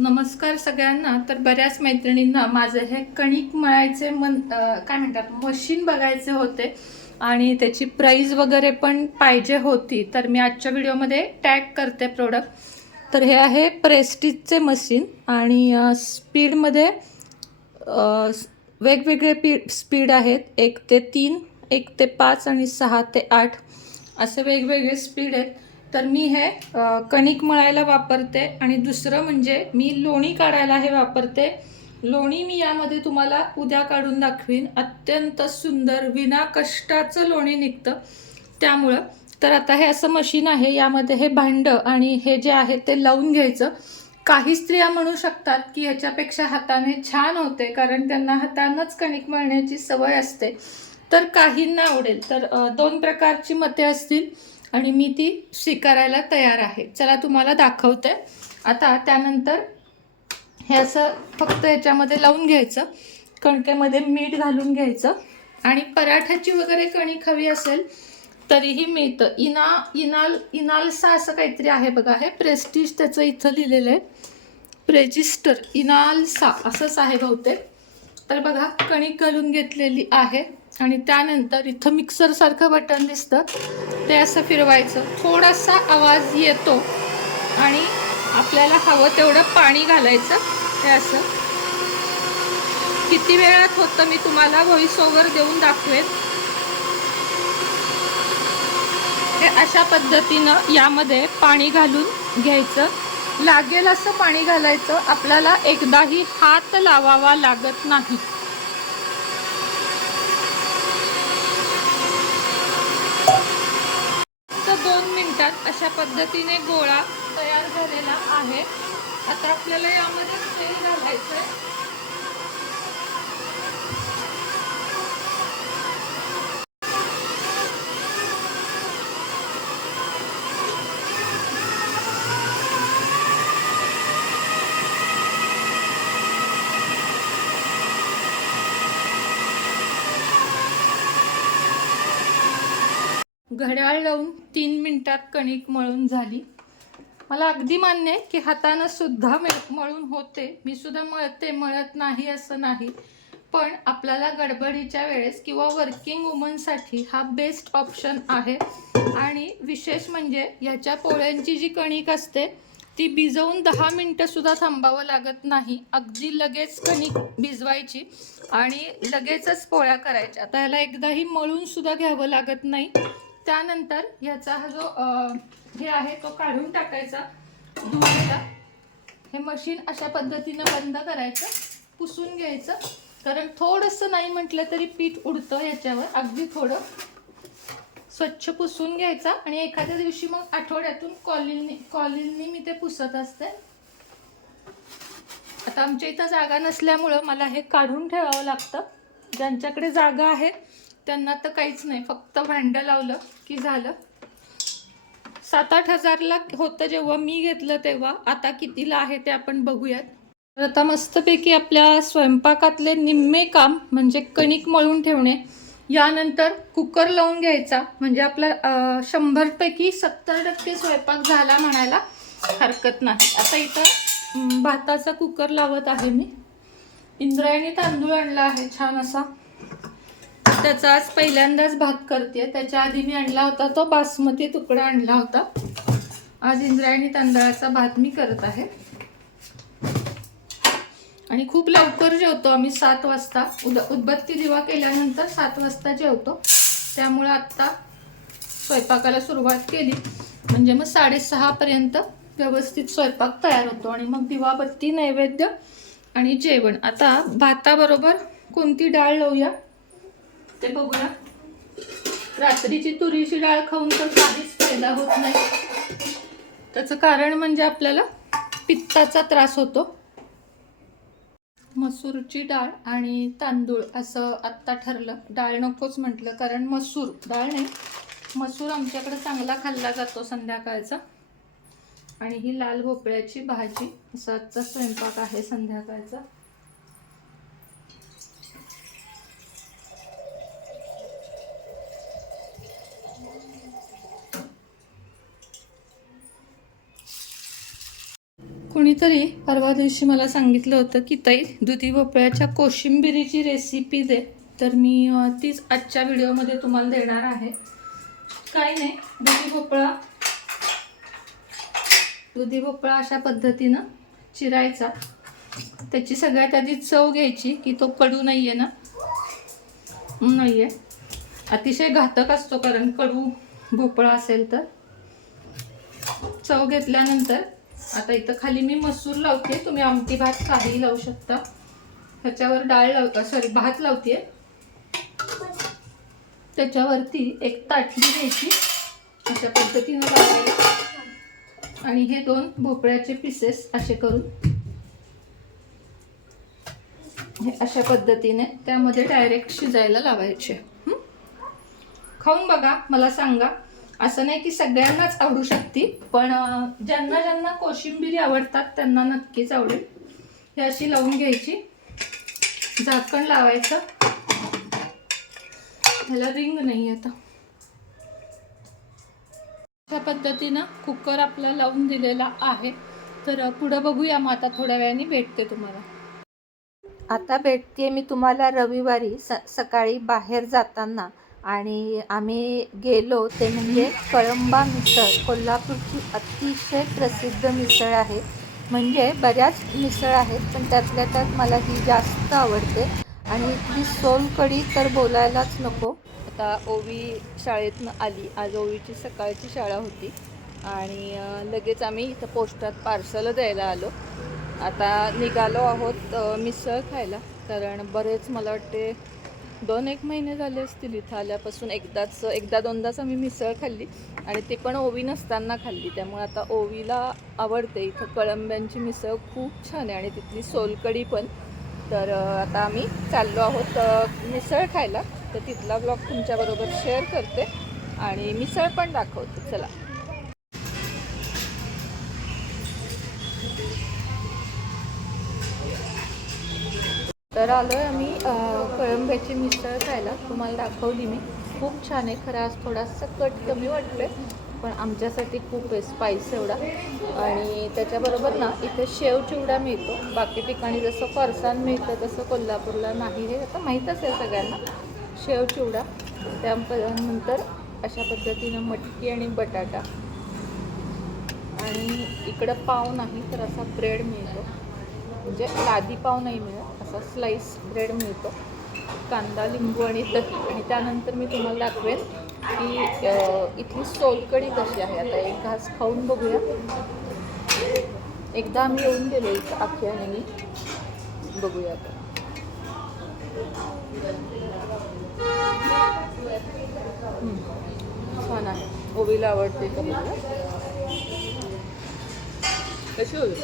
नमस्कार सगळ्यांना. तर बऱ्याच मैत्रिणींना माझं हे कणिक मळायचे काय म्हणतात मशीन बघायचे होते आणि त्याची प्राइस वगैरे पण पाहिजे होती. तर मी आजच्या व्हिडिओमध्ये टॅग करते प्रोडक्ट. तर हे आहे प्रेस्टिजचे मशीन आणि स्पीडमध्ये वेगवेगळे स्पीड आहेत. 1 ते 3, 1 ते 5 आणि 6 ते 8 असे वेगवेगळे स्पीड आहेत. तर मी हे कणिक मळायला वापरते आणि दुसरं म्हणजे मी लोणी काढायला हे वापरते. लोणी मी यामध्ये तुम्हाला उद्या काढून दाखवीन. अत्यंत सुंदर विना कष्टाचं लोणी निघतं त्यामुळं. तर आता हे असं मशीन आहे, यामध्ये हे भांडं आणि हे जे आहे ते लावून घ्यायचं. काही स्त्रिया म्हणू शकतात की ह्याच्यापेक्षा हाताने छान होते, कारण त्यांना हातानंच कणिक मळण्याची सवय असते. तर काहींना आवडेल. तर 2 प्रकारची मते असतील आणि मी ती स्वीकारायला तयार आहे. चला तुम्हाला दाखवते. आता त्यानंतर हे असं फक्त याच्यामध्ये लावून घ्यायचं. कणकेमध्ये मीठ घालून घ्यायचं आणि पराठाची वगैरे कणिक हवी असेल तरीही मिळतं. इनालसा असं काहीतरी आहे बघा. हे प्रेस्टिज त्याचं इथं लिहिलेलं आहे. प्रेजिस्टर इनालसा असंच आहे बहुतेक. तर बघा कणिक घालून घेतलेली आहे आणि त्यानंतर इथं मिक्सरसारखं बटन दिसतं, ते असं फिरवायचं. थोडासा आवाज येतो आणि आपल्याला हवं तेवढं पाणी घालायचं. ते असं किती वेळात होतं मी तुम्हाला व्हॉइस ओव्हर देऊन दाखवेन. हे अशा पद्धतीनं यामध्ये पाणी घालून घ्यायचं. लागेल असं पाणी घालायचं. आपल्याला एकदाही हात लावावा लागत नाही. तर 2 मिनिटात अशा पद्धतीने गोळा तयार झालेला आहे. आता आपल्याला यामध्ये तेल घालायचंय. घड्याळ लावून 3 मिनिटात कणिक मळून झाली. मला अगदी मान्य आहे की हातानं सुद्धा मळून होते. मी सुद्धा मळते, मळत नाही असं नाही. पण आपल्याला गडबडीच्या वेळेस किंवा वर्किंग वुमनसाठी हा बेस्ट ऑप्शन आहे. आणि विशेष म्हणजे ह्याच्या पोळ्यांची जी कणिक असते ती भिजवून 10 मिनिटंसुद्धा थांबावं लागत नाही. अगदी लगेच कणिक भिजवायची आणि लगेचच पोळ्या करायच्या. आता ह्याला एकदाही मळूनसुद्धा घ्यावं लागत नाही. त्यानंतर ह्याचा हा जो हे आहे तो काढून टाकायचा धुवायला. हे मशीन अशा पद्धतीनं बंद करायचं, पुसून घ्यायचं. कारण थोडंसं नाही म्हटलं तरी पीठ उडतं याच्यावर. अगदी थोडं स्वच्छ पुसून घ्यायचा आणि एखाद्या दिवशी मग आठवड्यातून कॉलिननी मी ते पुसत असते. आता आमच्या इथं जागा नसल्यामुळं मला हे काढून ठेवावं लागतं. ज्यांच्याकडे जागा आहे त्यांना तर काहीच नाही, फक्त भांडं लावलं की झालं. 7-8 हजारला होतं जेव्हा मी घेतलं तेव्हा. आता कितीला आहे ते आपण बघूयात. तर आता मस्तपैकी आपल्या स्वयंपाकातले निम्मे काम म्हणजे कणिक मळून ठेवणे. यानंतर कुकर लावून घ्यायचा, म्हणजे आपला 100पैकी 70% स्वयंपाक झाला म्हणायला हरकत नाही. आता इथं भाताचा कुकर लावत आहे मी. इंद्रायणी तांदूळ आणला आहे छान असा. त्याचा आज पहिल्यांदाच भात करते. त्याच्या आधी मी आणला होता तो बासमती तुकडा आणला होता. आज इंद्रायणी तांदळाचा भात मी करत आहे. आणि खूप लवकर जेवतो आम्ही. 7 वाजता उदबत्ती दिवा केल्यानंतर 7 वाजता जेवतो. त्यामुळे आत्ता स्वयंपाकाला सुरुवात केली म्हणजे मग 6:30 पर्यंत व्यवस्थित स्वयंपाक तयार होतो आणि मग दिवाबत्ती, नैवेद्य आणि जेवण. आता भाताबरोबर कोणती डाळ लावूया ते बघूया. रात्रीची तुरीची डाळ खाऊन तर काहीच फायदा होत नाही. त्याचं कारण म्हणजे आपल्याला पित्ताचा त्रास होतो. मसूरची डाळ आणि तांदूळ असं आत्ता ठरलं. डाळ नकोच म्हटलं, कारण मसूर डाळ नाही, मसूर आमच्याकडे चांगला खाल्ला जातो संध्याकाळचा. आणि ही लाल भोपळ्याची भाजी. असा आजचा स्वयंपाक आहे संध्याकाळचा. कुणीतरी परवा दिवशी मला सांगितलं होतं की ताई दुधी भोपळ्याच्या कोशिंबिरीची रेसिपी दे, तर मी तीच आजच्या व्हिडिओमध्ये तुम्हाला देणार आहे. काय नाही, दुधी भोपळा अशा पद्धतीनं चिरायचा. त्याची सगळ्यात आधी चव घ्यायची की तो कडू नाही आहे ना. नाही आहे, अतिशय घातक असतो कारण कडू भोपळा असेल तर. चव घेतल्यानंतर आता इथं खाली मी मसूर लावते, तुम्ही आमटी भात काहीही लावू शकता. ह्याच्यावर भात लावते. त्याच्यावरती एक ताटली घ्यायची, अशा पद्धतीनं लावायची आणि हे 2 भोपळ्याचे पीसेस असे करून हे अशा पद्धतीने त्यामध्ये डायरेक्ट शिजायला लावायचे. खाऊन बघा, मला सांगा. असं नाही की सगळ्यांनाच आवडू शकते, पण ज्यांना ज्यांना कोशिंबिरी आवडतात त्यांना नक्कीच आवडेल. ही अशी लावून घ्यायची, झाकण लावायचं. ह्याला रिंग नाही आता. अशा पद्धतीनं कुकर आपला लावून दिलेला आहे. तर पुढं बघूया. मग आता थोड्या वेळाने भेटते तुम्हाला. आता भेटते मी तुम्हाला रविवारी सकाळी बाहेर जाताना. आणि आम्ही गेलो ते म्हणजे कळंबा मिसळ. कोल्हापूरची अतिशय प्रसिद्ध मिसळ आहे. म्हणजे बऱ्याच मिसळ आहेत, पण त्यातल्या त्यात मला ही जास्त आवडते. आणि इथली सोलकढी तर बोलायलाच नको. आता ओवी शाळेतनं आली. आज ओवीची सकाळची शाळा होती आणि लगेच आम्ही इथं पोस्टात पार्सल द्यायला आलो. आता निघालो आहोत मिसळ खायला, कारण बरेच मला वाटते 2-1 महिने झाले असतील इथं आल्यापासून. एकदा दोनदाच आम्ही मिसळ खाल्ली आणि ते पण ओवी नसताना खाल्ली. त्यामुळे आता ओवीला आवडते. इथं कळंब्यांची मिसळ खूप छान आहे आणि तिथली सोलकढी पण. तर आता आम्ही चाललो आहोत मिसळ खायला. तर तिथला ब्लॉग तुमच्याबरोबर शेअर करते आणि मिसळ पण दाखवते. चला. तर आलो आहे आम्ही कळंब्याची मिसळ खायला. तुम्हाला दाखवली मी. खूप छान आहे. खरं आज थोडासा कट कमी वाटलं आहे, पण आमच्यासाठी खूप आहे स्पाईस एवढा. आणि त्याच्याबरोबर ना इथे शेव चिवडा मिळतो. बाकी ठिकाणी जसं फरसाण मिळतं तसं कोल्हापूरला नाही, हे आता माहीतच आहे सगळ्यांना. शेव चिवडा, त्यानंतर अशा पद्धतीनं मटकी आणि बटाटा. आणि इकडं पाव नाही तर असा ब्रेड मिळतो, म्हणजे लादी पाव नाही मिळत, असा स्लाईस ब्रेड मिळतो. कांदा, लिंबू आणि दही. आणि त्यानंतर मी तुम्हाला दाखवेन की इथली सोलकढी कशी आहे. आता एक घास खाऊन बघूया. एकदा आम्ही येऊन गेलो इथं आख्याने, मी बघूया आता. छान आहे. ओवीला आवडते का बघा. कशी होईल?